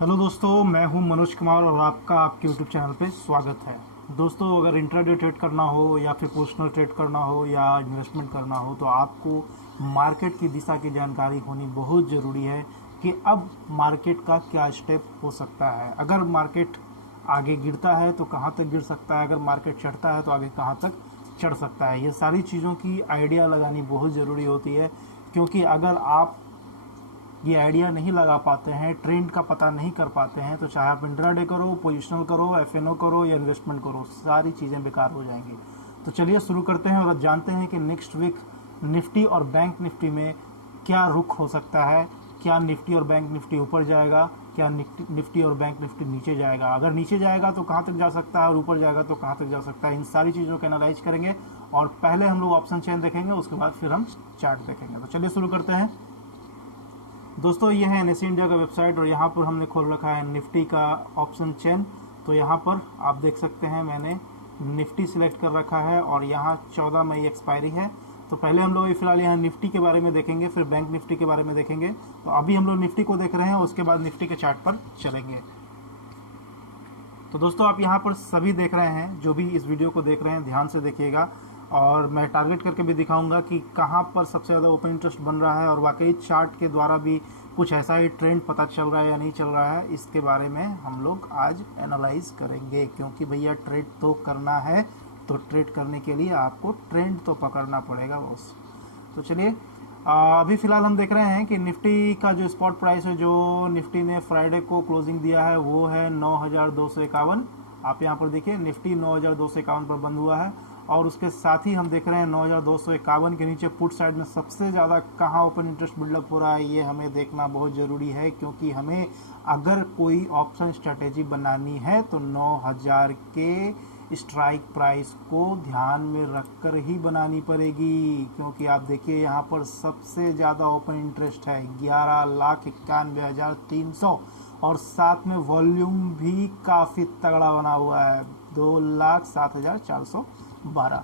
Hello दोस्तों, मैं हूं मनोज कुमार और आपका आपके यूट्यूब चैनल पे स्वागत है। दोस्तों, अगर इंट्राडे ट्रेड करना हो या फिर पोजिशनल ट्रेड करना हो या इन्वेस्टमेंट करना हो तो आपको मार्केट की दिशा की जानकारी होनी बहुत ज़रूरी है कि अब मार्केट का क्या स्टेप हो सकता है। अगर मार्केट आगे गिरता है तो कहाँ तक गिर सकता है, अगर मार्केट चढ़ता है तो आगे कहाँ तक चढ़ सकता है। ये सारी चीज़ों की आइडिया लगानी बहुत ज़रूरी होती है, क्योंकि अगर आप ये आइडिया नहीं लगा पाते हैं, ट्रेंड का पता नहीं कर पाते हैं, तो चाहे आप इंट्राडे करो, पोजिशनल करो, एफएनओ करो या इन्वेस्टमेंट करो, सारी चीज़ें बेकार हो जाएंगी। तो चलिए शुरू करते हैं और जानते हैं कि नेक्स्ट वीक निफ्टी और बैंक निफ्टी में क्या रुख हो सकता है। क्या निफ्टी और बैंक निफ्टी ऊपर जाएगा, क्या निफ्टी और बैंक निफ्टी नीचे जाएगा, अगर नीचे जाएगा तो कहाँ तक जा सकता है और ऊपर जाएगा तो कहाँ तक जा सकता है। इन सारी चीज़ों को एनालाइज करेंगे और पहले हम लोग ऑप्शन चेन देखेंगे, उसके बाद फिर हम चार्ट देखेंगे। तो चलिए शुरू करते हैं। दोस्तों, ये है एनएसई इंडिया का वेबसाइट और यहाँ पर हमने खोल रखा है निफ्टी का ऑप्शन चेन। तो यहाँ पर आप देख सकते हैं मैंने निफ्टी सिलेक्ट कर रखा है और यहाँ 14 मई एक्सपायरी है। तो पहले हम लोग फिलहाल यहाँ निफ्टी के बारे में देखेंगे, फिर बैंक निफ्टी के बारे में देखेंगे। तो अभी हम लोग निफ्टी को देख रहे हैं, उसके बाद निफ्टी के चार्ट पर चलेंगे। तो दोस्तों, आप यहाँ पर सभी देख रहे हैं, जो भी इस वीडियो को देख रहे हैं ध्यान से देखिएगा और मैं टारगेट करके भी दिखाऊंगा कि कहाँ पर सबसे ज़्यादा ओपन इंटरेस्ट बन रहा है और वाकई चार्ट के द्वारा भी कुछ ऐसा ही ट्रेंड पता चल रहा है या नहीं चल रहा है। इसके बारे में हम लोग आज एनालाइज करेंगे, क्योंकि भैया ट्रेड तो करना है, तो ट्रेड करने के लिए आपको ट्रेंड तो पकड़ना पड़ेगा बॉस। तो चलिए, अभी फ़िलहाल हम देख रहे हैं कि निफ्टी का जो स्पॉट प्राइस है, जो निफ्टी ने फ्राइडे को क्लोजिंग दिया है, वो है 9,251। आप यहाँ पर देखिए, निफ्टी 9,251 पर बंद हुआ है और उसके साथ ही हम देख रहे हैं 9,251 के नीचे पुट साइड में सबसे ज़्यादा कहाँ ओपन इंटरेस्ट बिल्डअप हो रहा है, ये हमें देखना बहुत ज़रूरी है। क्योंकि हमें अगर कोई ऑप्शन स्ट्रैटेजी बनानी है तो 9,000 के स्ट्राइक प्राइस को ध्यान में रखकर ही बनानी पड़ेगी। क्योंकि आप देखिए यहाँ पर सबसे ज़्यादा ओपन इंटरेस्ट है 11,91,300 और साथ में वॉल्यूम भी काफ़ी तगड़ा बना हुआ है 2,07,412।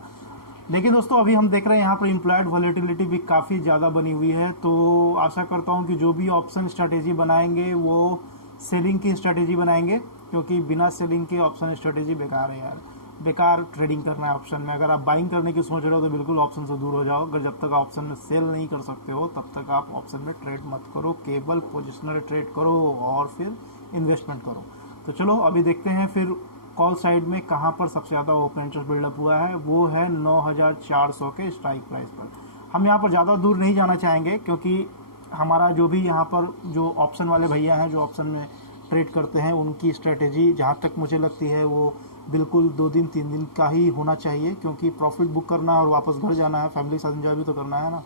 लेकिन दोस्तों, अभी हम देख रहे हैं यहाँ पर इम्प्लॉयड वॉलेटिलिटी भी काफ़ी ज़्यादा बनी हुई है। तो आशा करता हूँ कि जो भी ऑप्शन स्ट्रैटेजी बनाएंगे वो सेलिंग की स्ट्रैटेजी बनाएंगे, क्योंकि बिना सेलिंग के ऑप्शन स्ट्रैटेजी बेकार है यार। बेकार ट्रेडिंग करना है ऑप्शन में। अगर आप बाइंग करने की सोच रहे हो तो बिल्कुल ऑप्शन से दूर हो जाओ। अगर जब तक ऑप्शन में सेल नहीं कर सकते हो तब तक आप ऑप्शन में ट्रेड मत करो, केवल पोजिशनल ट्रेड करो और फिर इन्वेस्टमेंट करो। तो चलो अभी देखते हैं फिर कॉल साइड में कहाँ पर सबसे ज़्यादा ओपन इंटरेस्ट बिल्डअप हुआ है। वो है 9,400 के स्ट्राइक प्राइस पर। हम यहाँ पर ज़्यादा दूर नहीं जाना चाहेंगे, क्योंकि हमारा जो भी यहाँ पर जो ऑप्शन वाले भैया हैं, जो ऑप्शन में ट्रेड करते हैं, उनकी स्ट्रेटेजी जहाँ तक मुझे लगती है वो बिल्कुल 2 दिन 3 दिन का ही होना चाहिए, क्योंकि प्रॉफिट बुक करना और वापस घर जाना है, फैमिली के साथ एंजॉय भी तो करना है ना।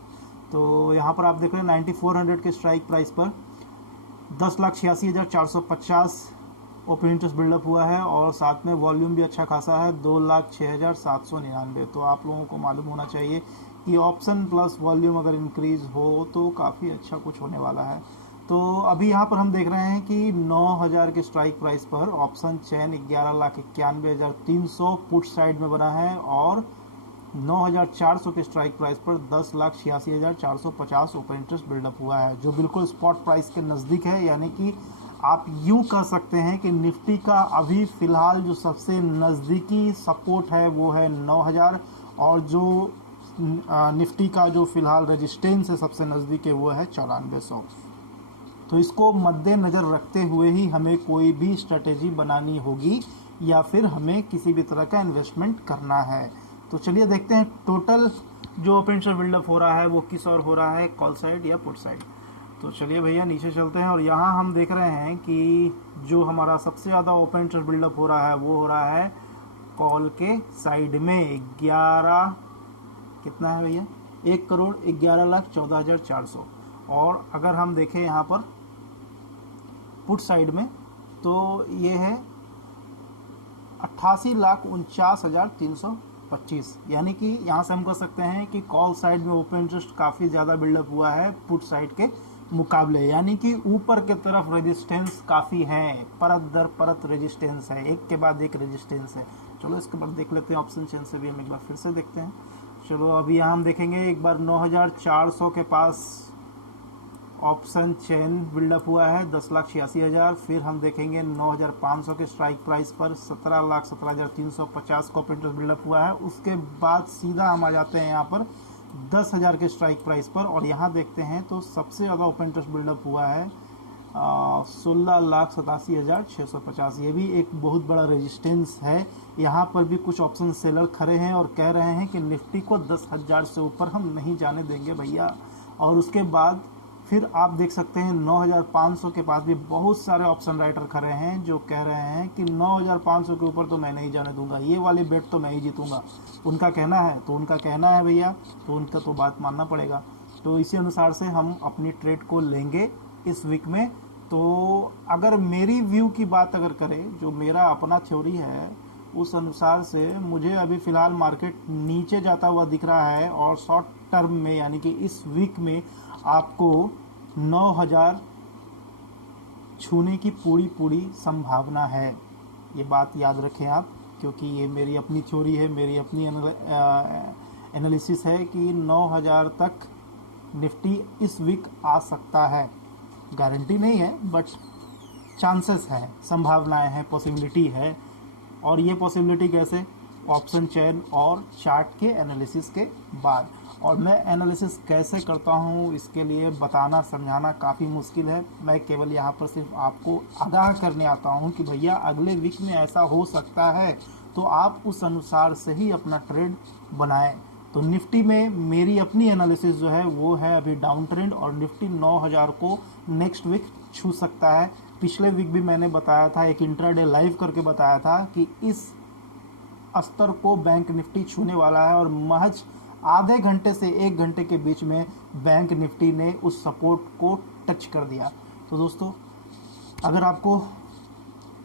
तो यहाँ पर आप देख रहे हैं 9,400 के स्ट्राइक प्राइस पर 10,86,450 ओपन इंटरेस्ट बिल्डअप हुआ है और साथ में वॉल्यूम भी अच्छा खासा है 2,06,799। तो आप लोगों को मालूम होना चाहिए कि ऑप्शन प्लस वॉल्यूम अगर इंक्रीज हो तो काफ़ी अच्छा कुछ होने वाला है। तो अभी यहाँ पर हम देख रहे हैं कि 9,000 के स्ट्राइक प्राइस पर ऑप्शन चेन 11,91,300 पुट साइड में बना है और 9,400 के स्ट्राइक प्राइस पर 10,86,450 ओपन इंटरेस्ट बिल्डअप हुआ है, जो बिल्कुल स्पॉट प्राइस के नज़दीक है। यानी कि आप यूँ कह सकते हैं कि निफ्टी का अभी फ़िलहाल जो सबसे नज़दीकी सपोर्ट है वो है 9,000 और जो निफ्टी का जो फ़िलहाल रेजिस्टेंस है सबसे नज़दीक है वो है 9400। तो इसको मद्देनज़र रखते हुए ही हमें कोई भी स्ट्रेटेजी बनानी होगी या फिर हमें किसी भी तरह का इन्वेस्टमेंट करना है। तो चलिए देखते हैं टोटल जो ओपन इंटरेस्ट बिल्डअप हो रहा है वो किस और हो रहा है, कॉल साइड या पुट साइड। तो चलिए भैया नीचे चलते हैं और यहाँ हम देख रहे हैं कि जो हमारा सबसे ज़्यादा ओपन इंटरेस्ट बिल्डअप हो रहा है वो हो रहा है कॉल के साइड में 11 कितना है भैया 1,11,14,400। और अगर हम देखें यहाँ पर पुट साइड में तो ये है 88,49,325। यानी कि यहाँ से हम कह सकते हैं कि कॉल साइड में ओपन इंटरेस्ट काफ़ी ज़्यादा बिल्डअप हुआ है पुट साइड के मुकाबले। यानी कि ऊपर के तरफ रेजिस्टेंस काफ़ी है, परत दर परत रेजिस्टेंस है, एक के बाद एक रेजिस्टेंस है। चलो इसके बाद देख लेते हैं ऑप्शन चेन से भी हम एक बार फिर से देखते हैं। चलो अभी यहाँ हम देखेंगे एक बार 9,400 के पास ऑप्शन चेन बिल्डअप हुआ है 10,86,000। फिर हम देखेंगे 9,500 के स्ट्राइक प्राइस पर 17,17,350 का ओपन इंटरेस्ट बिल्डअप हुआ है। उसके बाद सीधा हम आ जाते हैं यहाँ पर 10,000 के स्ट्राइक प्राइस पर, और यहाँ देखते हैं तो सबसे ज़्यादा ओपन इंटरेस्ट बिल्डअप हुआ है 16,87,650। ये भी एक बहुत बड़ा रेजिस्टेंस है। यहाँ पर भी कुछ ऑप्शन सेलर खड़े हैं और कह रहे हैं कि निफ्टी को 10,000 से ऊपर हम नहीं जाने देंगे भैया। और उसके बाद फिर आप देख सकते हैं 9,500 के पास भी बहुत सारे ऑप्शन राइटर खड़े हैं जो कह रहे हैं कि 9,500 के ऊपर तो मैं नहीं जाने दूंगा, ये वाली बेट तो मैं ही जीतूंगा। उनका कहना है तो उनका कहना है भैया, तो उनका तो बात मानना पड़ेगा। तो इसी अनुसार से हम अपनी ट्रेड को लेंगे इस वीक में। तो अगर मेरी व्यू की बात अगर करें, जो मेरा अपना थ्योरी है, उस अनुसार से मुझे अभी फ़िलहाल मार्केट नीचे जाता हुआ दिख रहा है, और शॉर्ट टर्म में यानी कि इस वीक में आपको 9,000 छूने की पूरी संभावना है। ये बात याद रखें आप, क्योंकि ये मेरी अपनी थ्योरी है, मेरी अपनी एनालिसिस है कि 9,000 तक निफ्टी इस वीक आ सकता है। गारंटी नहीं है, बट चांसेस है, संभावनाएं हैं, पॉसिबिलिटी है। और ये पॉसिबिलिटी कैसे? ऑप्शन चेन और चार्ट के एनालिसिस के बाद। और मैं एनालिसिस कैसे करता हूँ इसके लिए बताना समझाना काफ़ी मुश्किल है। मैं केवल यहाँ पर सिर्फ आपको आगाह करने आता हूँ कि भैया अगले वीक में ऐसा हो सकता है, तो आप उस अनुसार से ही अपना ट्रेड बनाएं। तो निफ्टी में मेरी अपनी एनालिसिस जो है वो है अभी डाउन ट्रेंड, और निफ्टी 9,000 को नेक्स्ट वीक छू सकता है। पिछले वीक भी मैंने बताया था, एक इंट्राडे लाइव करके बताया था कि इस स्तर को बैंक निफ्टी छूने वाला है, और महज आधे घंटे से 1 घंटे के बीच में बैंक निफ्टी ने उस सपोर्ट को टच कर दिया। तो दोस्तों, अगर आपको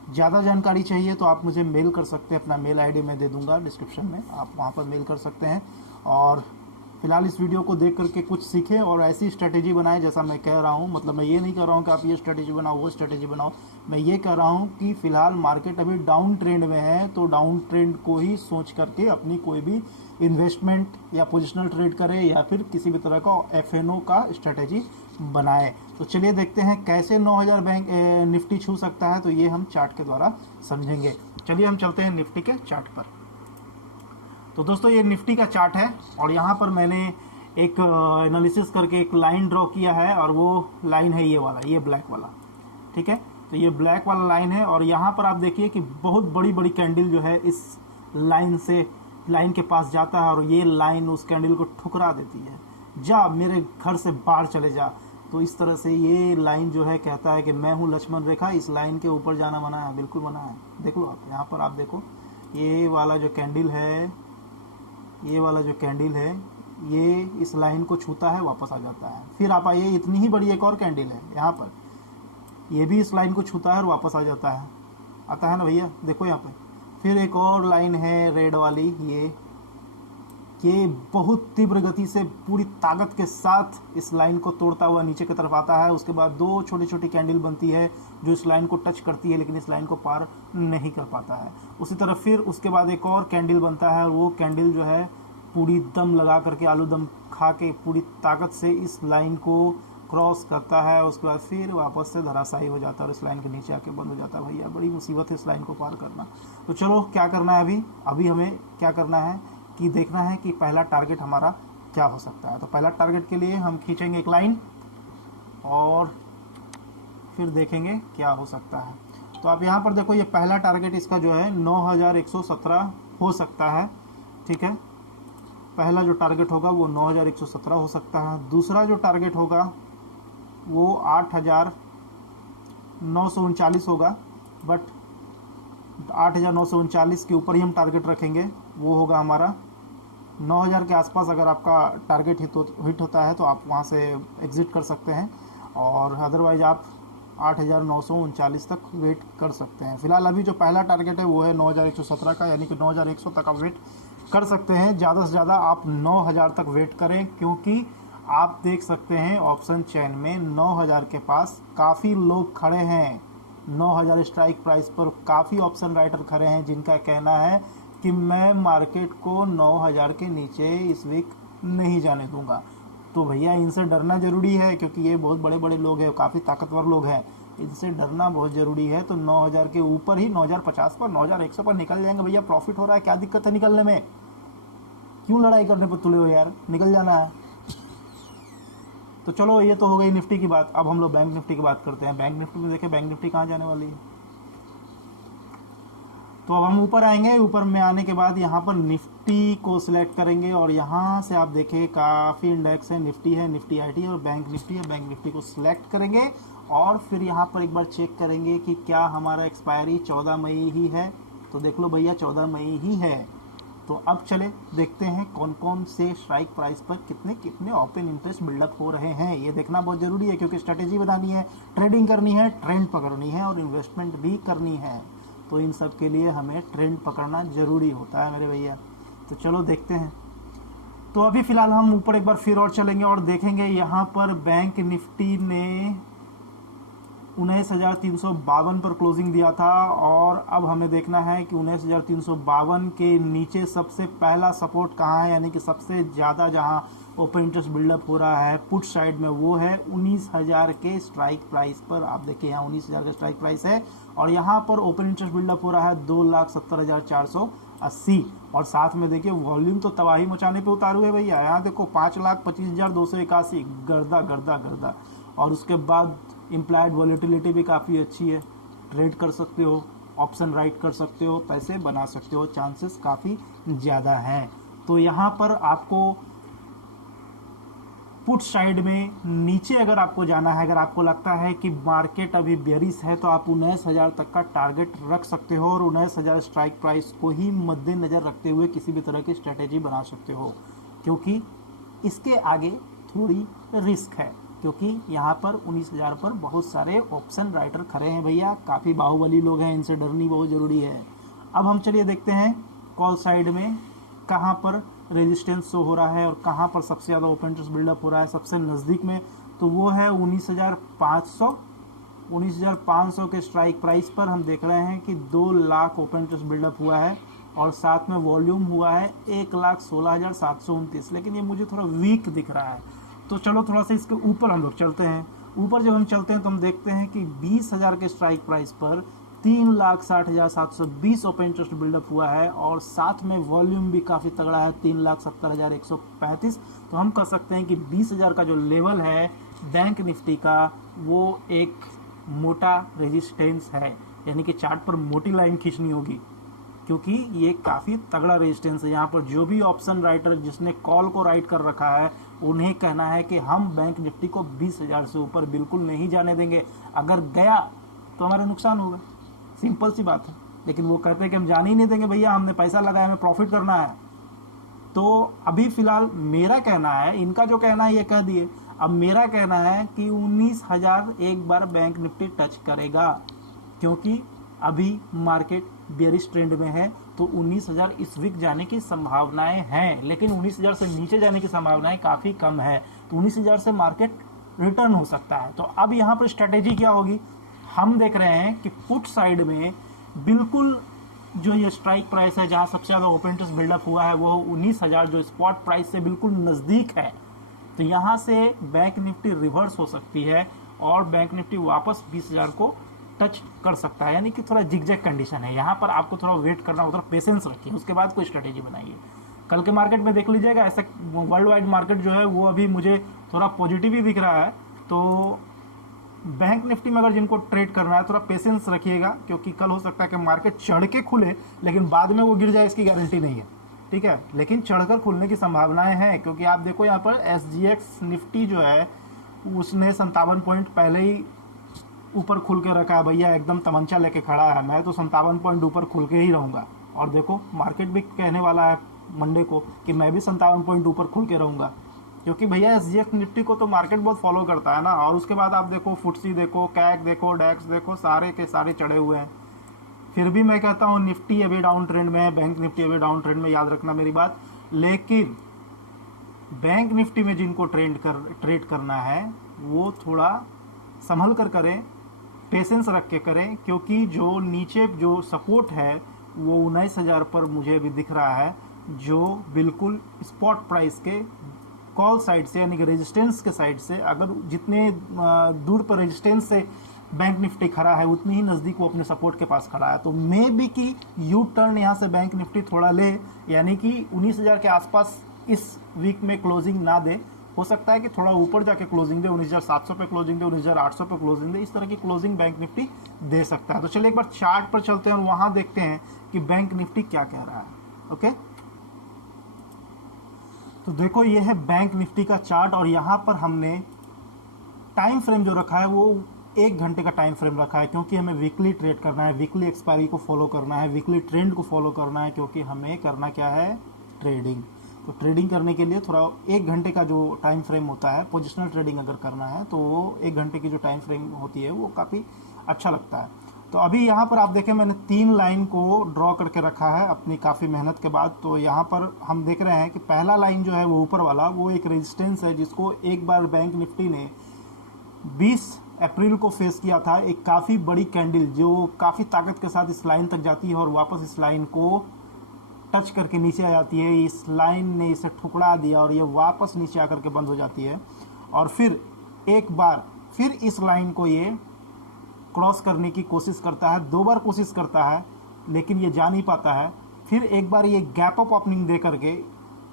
ज़्यादा जानकारी चाहिए तो आप मुझे मेल कर सकते हैं, अपना मेल आईडी मैं दे दूंगा डिस्क्रिप्शन में, आप वहां पर मेल कर सकते हैं। और फिलहाल इस वीडियो को देख करके कुछ सीखें और ऐसी स्ट्रेटेजी बनाएं जैसा मैं कह रहा हूं। मतलब मैं ये नहीं कह रहा हूं कि आप ये स्ट्रेटेजी बनाओ, वो स्ट्रेटेजी बनाओ। मैं ये कह रहा हूं कि फ़िलहाल मार्केट अभी डाउन ट्रेंड में है, तो डाउन ट्रेंड को ही सोच करके अपनी कोई भी इन्वेस्टमेंट या पोजिशनल ट्रेड करें, या फिर किसी भी तरह का एफएनओ का स्ट्रेटेजी बनाएं। तो चलिए देखते हैं कैसे 9,000 बैंक निफ्टी छू सकता है। तो ये हम चार्ट के द्वारा समझेंगे। चलिए हम चलते हैं निफ्टी के चार्ट पर। तो दोस्तों, ये निफ्टी का चार्ट है, और यहाँ पर मैंने एक एनालिसिस करके एक लाइन ड्रॉ किया है, और वो लाइन है ये वाला, ये ब्लैक वाला। ठीक है, तो ये ब्लैक वाला लाइन है, और यहाँ पर आप देखिए कि बहुत बड़ी बड़ी कैंडल जो है इस लाइन के पास जाता है, और ये लाइन उस कैंडल को ठुकरा देती है, जा मेरे घर से बाहर चले जा। तो इस तरह से ये लाइन जो है कहता है कि मैं हूँ लक्ष्मण रेखा, इस लाइन के ऊपर जाना मना है, बिल्कुल मना है। देखो आप यहाँ पर, आप देखो ये वाला जो कैंडल है, ये इस लाइन को छूता है, वापस आ जाता है। फिर आप आइए, इतनी ही बड़ी एक और कैंडल है यहाँ पर, ये भी इस लाइन को छूता है और वापस आ जाता है, आता है ना भैया, देखो यहाँ पे। फिर एक और लाइन है रेड वाली, ये बहुत तीव्र गति से पूरी ताकत के साथ इस लाइन को तोड़ता हुआ नीचे की तरफ आता है। उसके बाद 2 छोटी छोटी कैंडल बनती है जो इस लाइन को टच करती है, लेकिन इस लाइन को पार नहीं कर पाता है। उसी तरह फिर उसके बाद एक और कैंडल बनता है, और वो कैंडल जो है पूरी दम लगा करके, आलू दम खा के पूरी ताकत से इस लाइन को क्रॉस करता है। उसके बाद फिर वापस से धराशायी हो जाता है और इस लाइन के नीचे आके बंद हो जाता है। भैया बड़ी मुसीबत है इस लाइन को पार करना। तो चलो क्या करना है अभी हमें क्या करना है कि देखना है कि पहला टारगेट हमारा क्या हो सकता है। तो पहला टारगेट के लिए हम खींचेंगे एक लाइन और फिर देखेंगे क्या हो सकता है। तो आप यहाँ पर देखो, ये पहला टारगेट इसका जो है 9,117 हो सकता है। ठीक है, पहला जो टारगेट होगा वो 9,117 हो सकता है। दूसरा जो टारगेट होगा वो 8,939 होगा, बट 8,939 के ऊपर ही हम टारगेट रखेंगे। वो होगा हमारा 9,000 के आसपास। अगर आपका टारगेट हिट होता है तो आप वहाँ से एग्ज़िट कर सकते हैं, और अदरवाइज आप 8,939 तक वेट कर सकते हैं। फिलहाल अभी जो पहला टारगेट है वो है 9,117 का, यानी कि 9,100 तक आप वेट कर सकते हैं। ज़्यादा से ज़्यादा आप 9,000 तक वेट करें, क्योंकि आप देख सकते हैं ऑप्शन चेन में 9,000 के पास काफ़ी लोग खड़े हैं। 9,000 स्ट्राइक प्राइस पर काफ़ी ऑप्शन राइटर खड़े हैं जिनका कहना है कि मैं मार्केट को 9,000 के नीचे इस वीक नहीं जाने दूंगा। तो भैया इनसे डरना ज़रूरी है, क्योंकि ये बहुत बड़े बड़े लोग हैं, काफ़ी ताकतवर लोग हैं, इनसे डरना बहुत ज़रूरी है। तो 9000 के ऊपर ही 9050 पर 9100 पर निकल जाएंगे भैया, प्रॉफिट हो रहा है, क्या दिक्कत है निकलने में, क्यों लड़ाई करने पर तुले हो यार, निकल जाना है। तो चलो ये तो हो गई निफ्टी की बात। अब हम लोग बैंक निफ्टी की बात करते हैं। बैंक निफ्टी में देखें बैंक निफ्टी कहाँ जाने वाली है। तो अब हम ऊपर आएंगे, ऊपर में आने के बाद यहाँ पर निफ्टी को सिलेक्ट करेंगे और यहाँ से आप देखें काफ़ी इंडेक्स है, निफ्टी आईटी और बैंक निफ्टी है। बैंक निफ्टी को सिलेक्ट करेंगे और फिर यहाँ पर एक बार चेक करेंगे कि क्या हमारा एक्सपायरी 14 मई ही है। तो देख लो भैया 14 मई ही है। तो अब चले देखते हैं कौन कौन से स्ट्राइक प्राइस पर कितने कितने ओपन इंटरेस्ट बिल्डअप हो रहे हैं। ये देखना बहुत ज़रूरी है, क्योंकि स्ट्रेटेजी बनानी है, ट्रेडिंग करनी है, ट्रेंड पकड़नी है और इन्वेस्टमेंट भी करनी है। तो इन सब के लिए हमें ट्रेंड पकड़ना ज़रूरी होता है मेरे भैया। तो चलो देखते हैं। तो अभी फ़िलहाल हम ऊपर एक बार फिर और चलेंगे और देखेंगे यहाँ पर बैंक निफ्टी ने 19,352 पर क्लोजिंग दिया था और अब हमें देखना है कि 19,352 के नीचे सबसे पहला सपोर्ट कहाँ है, यानी कि सबसे ज़्यादा जहाँ ओपन इंटरेस्ट बिल्डअप हो रहा है पुट साइड में, वो है 19,000 के स्ट्राइक प्राइस पर। आप देखिए यहाँ 19,000 का स्ट्राइक प्राइस है और यहाँ पर ओपन इंटरेस्ट बिल्डअप हो रहा है 2,70,480 और साथ में देखिए वॉल्यूम तो तबाही मचाने पे उतारू है भैया। यहाँ देखो 5,25,281, गर्दा गर्दा गर्दा। और उसके बाद इम्प्लाइड वॉलेटिलिटी भी काफ़ी अच्छी है, ट्रेड कर सकते हो, ऑप्शन राइट कर सकते हो, पैसे बना सकते हो, चांसेस काफ़ी ज़्यादा हैं। तो यहाँ पर आपको पुट साइड में नीचे अगर आपको जाना है, अगर आपको लगता है कि मार्केट अभी बेरिश है, तो आप 19,000 तक का टारगेट रख सकते हो और 19,000 स्ट्राइक प्राइस को ही मद्देनज़र रखते हुए किसी भी तरह की स्ट्रेटेजी बना सकते हो, क्योंकि इसके आगे थोड़ी रिस्क है, क्योंकि यहाँ पर 19,000 पर बहुत सारे ऑप्शन राइटर खड़े हैं भैया, काफ़ी बाहुबली लोग हैं, इनसे डरनी बहुत ज़रूरी है। अब हम चलिए देखते हैं कॉल साइड में कहाँ पर रेजिस्टेंस शो हो रहा है और कहाँ पर सबसे ज़्यादा ओपन इंटरेस्ट बिल्डअप हो रहा है। सबसे नज़दीक में तो वो है 19,500 के स्ट्राइक प्राइस पर हम देख रहे हैं कि 2 लाख ओपन इंटरेस्ट बिल्डअप हुआ है और साथ में वॉल्यूम हुआ है 1,16,729, लेकिन ये मुझे थोड़ा वीक दिख रहा है। तो चलो थोड़ा सा इसके ऊपर हम लोग चलते हैं। ऊपर जब हम चलते हैं तो हम देखते हैं कि 20,000 के स्ट्राइक प्राइस पर 3,60,720 ओपन इंटरेस्ट बिल्डअप हुआ है और साथ में वॉल्यूम भी काफ़ी तगड़ा है 3,70,135। तो हम कह सकते हैं कि 20,000 का जो लेवल है बैंक निफ्टी का, वो एक मोटा रेजिस्टेंस है, यानी कि चार्ट पर मोटी लाइन खींचनी होगी, क्योंकि ये काफ़ी तगड़ा रेजिस्टेंस है। यहाँ पर जो भी ऑप्शन राइटर जिसने कॉल को राइट कर रखा है, उन्हें कहना है कि हम बैंक निफ्टी को 20,000 से ऊपर बिल्कुल नहीं जाने देंगे, अगर गया तो हमारा नुकसान होगा, सिंपल सी बात है। लेकिन वो कहते हैं कि हम जाने ही नहीं देंगे भैया, हमने पैसा लगाया, हमें प्रॉफिट करना है। तो अभी फ़िलहाल मेरा कहना है, इनका जो कहना है ये कह दिए, अब मेरा कहना है कि 19,000 एक बार बैंक निफ्टी टच करेगा, क्योंकि अभी मार्केट बेयरिश ट्रेंड में है। तो 19,000 इस वीक जाने की संभावनाएं हैं, लेकिन 19,000 से नीचे जाने की संभावनाएं काफ़ी कम है। तो 19,000 से मार्केट रिटर्न हो सकता है। तो अब यहाँ पर स्ट्रेटेजी क्या होगी, हम देख रहे हैं कि पुट साइड में बिल्कुल जो ये स्ट्राइक प्राइस है, जहाँ सबसे ज़्यादा ओपन इंटरेस्ट बिल्डअप हुआ है, वो 19,000 जो स्पॉट प्राइस से बिल्कुल नज़दीक है। तो यहाँ से बैंक निफ्टी रिवर्स हो सकती है और बैंक निफ्टी वापस 20,000 को टच कर सकता है, यानी कि थोड़ा जिगजैग कंडीशन है। यहाँ पर आपको थोड़ा वेट करना होगा, पेशेंस रखिए, उसके बाद कोई स्ट्रेटेजी बनाइए। कल के मार्केट में देख लीजिएगा, ऐसा वर्ल्ड वाइड मार्केट जो है वो अभी मुझे थोड़ा पॉजिटिव ही दिख रहा है। तो बैंक निफ्टी में अगर जिनको ट्रेड करना है, थोड़ा पेशेंस रखिएगा, क्योंकि कल हो सकता है कि मार्केट चढ़ के खुले लेकिन बाद में वो गिर जाए, इसकी गारंटी नहीं है, ठीक है। लेकिन चढ़कर खुलने की संभावनाएं हैं, क्योंकि आप देखो यहाँ पर SGX निफ्टी जो है उसने 57 पॉइंट पहले ही ऊपर खुल के रखा है भैया, एकदम तमंचा लेके खड़ा है। मैं तो 57 पॉइंट ऊपर खुल के ही रहूँगा, और देखो मार्केट भी कहने वाला है मंडे को कि मैं भी 57 पॉइंट ऊपर खुल के रहूँगा, क्योंकि भैया SGX निफ्टी को तो मार्केट बहुत फॉलो करता है ना। और उसके बाद आप देखो फुटसी देखो, कैक देखो, डैक्स देखो, सारे के सारे चढ़े हुए हैं। फिर भी मैं कहता हूँ निफ्टी अभी डाउन ट्रेंड में है, बैंक निफ्टी अभी डाउन ट्रेंड में, याद रखना मेरी बात। लेकिन बैंक निफ्टी में जिनको ट्रेड करना है वो थोड़ा संभल कर करें, पेशेंस रख के करें, क्योंकि जो नीचे जो सपोर्ट है वो 19,000 पर मुझे अभी दिख रहा है, जो बिल्कुल स्पॉट प्राइस के कॉल साइड से यानी कि रेजिस्टेंस के साइड से, अगर जितने दूर पर रेजिस्टेंस से बैंक निफ्टी खड़ा है उतनी ही नज़दीक वो अपने सपोर्ट के पास खड़ा है। तो मे बी कि यू टर्न यहाँ से बैंक निफ्टी थोड़ा ले, यानी कि 19,000 के आसपास इस वीक में क्लोजिंग ना दे। हो सकता है कि थोड़ा ऊपर जाके क्लोजिंग दे, 19,700 पे क्लोजिंग दे, 19,800 पे क्लोजिंग दे, इस तरह की क्लोजिंग बैंक निफ्टी दे सकता है। तो चलिए एक बार चार्ट पर चलते हैं और वहां देखते हैं कि बैंक निफ्टी क्या कह रहा है। ओके, तो देखो ये है बैंक निफ्टी का चार्ट और यहाँ पर हमने टाइम फ्रेम जो रखा है वो 1 घंटे का टाइम फ्रेम रखा है, क्योंकि हमें वीकली ट्रेड करना है, वीकली एक्सपायरी को फॉलो करना है, वीकली ट्रेंड को फॉलो करना है, क्योंकि हमें करना क्या है, ट्रेडिंग। तो ट्रेडिंग करने के लिए थोड़ा 1 घंटे का जो टाइम फ्रेम होता है, पोजिशनल ट्रेडिंग अगर करना है तो वो 1 घंटे की जो टाइम फ्रेम होती है वो काफ़ी अच्छा लगता है। तो अभी यहाँ पर आप देखें मैंने 3 लाइन को ड्रॉ करके रखा है अपनी काफ़ी मेहनत के बाद। तो यहाँ पर हम देख रहे हैं कि पहला लाइन जो है वो ऊपर वाला वो एक रेजिस्टेंस है, जिसको एक बार बैंक निफ्टी ने 20 अप्रैल को फेस किया था। एक काफ़ी बड़ी कैंडल जो काफ़ी ताकत के साथ इस लाइन तक जाती है और वापस इस लाइन को टच करके नीचे आ जाती है। इस लाइन ने इसे ठुकरा दिया और ये वापस नीचे आकर के बंद हो जाती है और फिर एक बार फिर इस लाइन को ये क्रॉस करने की कोशिश करता है, 2 बार कोशिश करता है लेकिन ये जा नहीं पाता है। फिर एक बार ये गैप अप ओपनिंग दे करके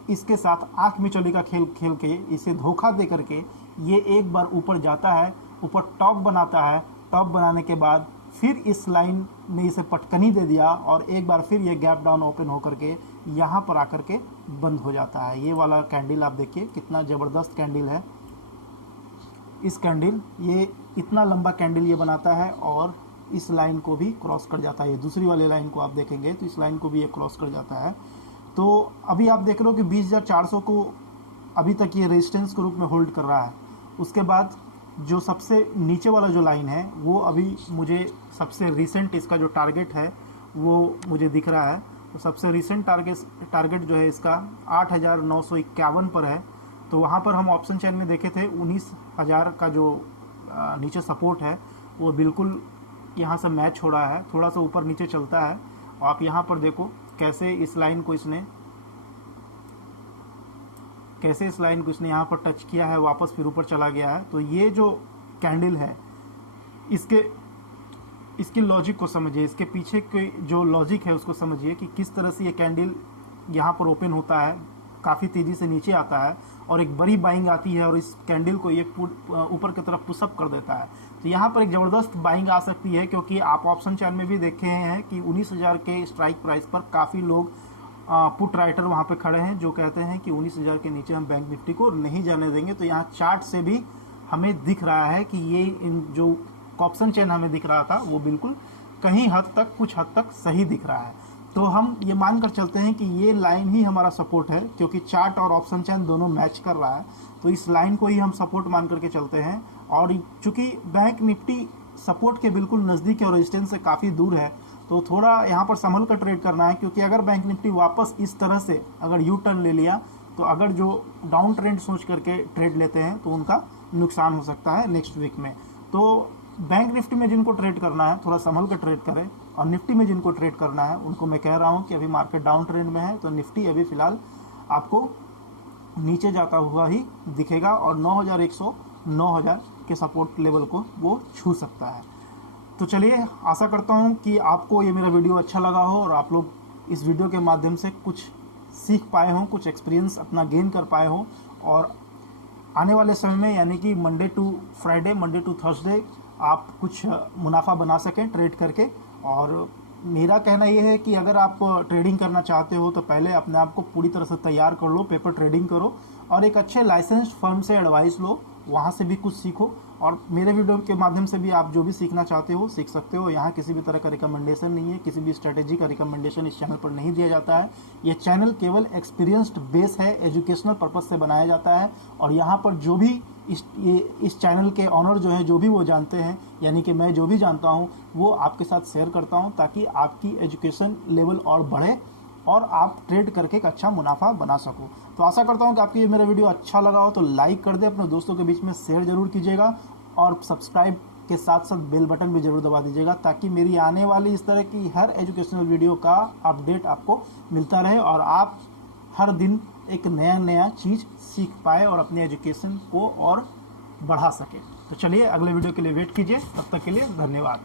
इसके साथ आँख मिचौली का खेल खेल के इसे धोखा दे करके ये एक बार ऊपर जाता है, ऊपर टॉप बनाता है। टॉप बनाने के बाद फिर इस लाइन ने इसे पटकनी दे दिया और एक बार फिर ये गैप डाउन ओपन होकर के यहाँ पर आकर के बंद हो जाता है। ये वाला कैंडल आप देखिए कितना ज़बरदस्त कैंडल है। इस कैंडल ये इतना लंबा कैंडल ये बनाता है और इस लाइन को भी क्रॉस कर जाता है। ये दूसरी वाली लाइन को आप देखेंगे तो इस लाइन को भी ये क्रॉस कर जाता है। तो अभी आप देख रहे हो कि 20,400 को अभी तक ये रेजिस्टेंस के रूप में होल्ड कर रहा है। उसके बाद जो सबसे नीचे वाला जो लाइन है वो अभी मुझे सबसे रिसेंट इसका जो टारगेट है वो मुझे दिख रहा है। तो सबसे रिसेंट टारगेट जो है इसका 8,951 पर है। तो वहाँ पर हम ऑप्शन चेन में देखे थे 19,000 का जो नीचे सपोर्ट है वो बिल्कुल यहाँ से मैच हो रहा है, थोड़ा सा ऊपर नीचे चलता है। और आप यहाँ पर देखो कैसे इस लाइन को इसने यहाँ पर टच किया है, वापस फिर ऊपर चला गया है। तो ये जो कैंडल है इसके लॉजिक को समझिए, इसके पीछे के जो लॉजिक है उसको समझिए कि किस तरह से ये कैंडल यहाँ पर ओपन होता है, काफ़ी तेज़ी से नीचे आता है और एक बड़ी बाइंग आती है और इस कैंडल को ये ऊपर की तरफ पुशअप कर देता है। तो यहाँ पर एक ज़बरदस्त बाइंग आ सकती है, क्योंकि आप ऑप्शन चैन में भी देखे हैं कि 19,000 के स्ट्राइक प्राइस पर काफ़ी लोग पुट राइटर वहाँ पे खड़े हैं जो कहते हैं कि 19,000 के नीचे हम बैंक निफ्टी को नहीं जाने देंगे। तो यहाँ चार्ट से भी हमें दिख रहा है कि ये जो ऑप्शन चेन हमें दिख रहा था वो बिल्कुल कहीं हद तक कुछ हद तक सही दिख रहा है। तो हम ये मानकर चलते हैं कि ये लाइन ही हमारा सपोर्ट है, क्योंकि चार्ट और ऑप्शन चेन दोनों मैच कर रहा है। तो इस लाइन को ही हम सपोर्ट मान करके चलते हैं। और चूंकि बैंक निफ्टी सपोर्ट के बिल्कुल नज़दीक है और रेजिस्टेंस से काफ़ी दूर है तो थोड़ा यहाँ पर संभल कर ट्रेड करना है, क्योंकि अगर बैंक निफ्टी वापस इस तरह से अगर यू टर्न ले लिया तो अगर जो डाउन ट्रेंड सोच करके ट्रेड लेते हैं तो उनका नुकसान हो सकता है नेक्स्ट वीक में। तो बैंक निफ्टी में जिनको ट्रेड करना है थोड़ा संभल कर ट्रेड करें, और निफ्टी में जिनको ट्रेड करना है उनको मैं कह रहा हूँ कि अभी मार्केट डाउन ट्रेंड में है तो निफ्टी अभी फ़िलहाल आपको नीचे जाता हुआ ही दिखेगा और 9,100 9,000 के सपोर्ट लेवल को वो छू सकता है। तो चलिए आशा करता हूँ कि आपको ये मेरा वीडियो अच्छा लगा हो और आप लोग इस वीडियो के माध्यम से कुछ सीख पाए हों, कुछ एक्सपीरियंस अपना गेन कर पाए हों और आने वाले समय में यानी कि Monday to Friday, Monday to Thursday आप कुछ मुनाफा बना सकें ट्रेड करके। और मेरा कहना ये है कि अगर आप ट्रेडिंग करना चाहते हो तो पहले अपने आप को पूरी तरह से तैयार कर लो, पेपर ट्रेडिंग करो और एक अच्छे लाइसेंस्ड फर्म से एडवाइस लो, वहाँ से भी कुछ सीखो। और मेरे वीडियो के माध्यम से भी आप जो भी सीखना चाहते हो सीख सकते हो। यहाँ किसी भी तरह का रिकमेंडेशन नहीं है, किसी भी स्ट्रेटेजी का रिकमेंडेशन इस चैनल पर नहीं दिया जाता है। ये चैनल केवल एक्सपीरियंस्ड बेस है, एजुकेशनल पर्पज़ से बनाया जाता है और यहाँ पर जो भी इस चैनल के ऑनर जो है जो भी वो जानते हैं, यानी कि मैं जो भी जानता हूँ वो आपके साथ शेयर करता हूँ ताकि आपकी एजुकेशन लेवल और बढ़े और आप ट्रेड करके एक अच्छा मुनाफा बना सको। तो आशा करता हूँ कि आपको ये मेरा वीडियो अच्छा लगा हो तो लाइक कर दे, अपने दोस्तों के बीच में शेयर जरूर कीजिएगा और सब्सक्राइब के साथ साथ बेल बटन भी जरूर दबा दीजिएगा ताकि मेरी आने वाली इस तरह की हर एजुकेशनल वीडियो का अपडेट आपको मिलता रहे और आप हर दिन एक नया नया चीज़ सीख पाए और अपने एजुकेशन को और बढ़ा सके। तो चलिए अगले वीडियो के लिए वेट कीजिए, तब तक के लिए धन्यवाद।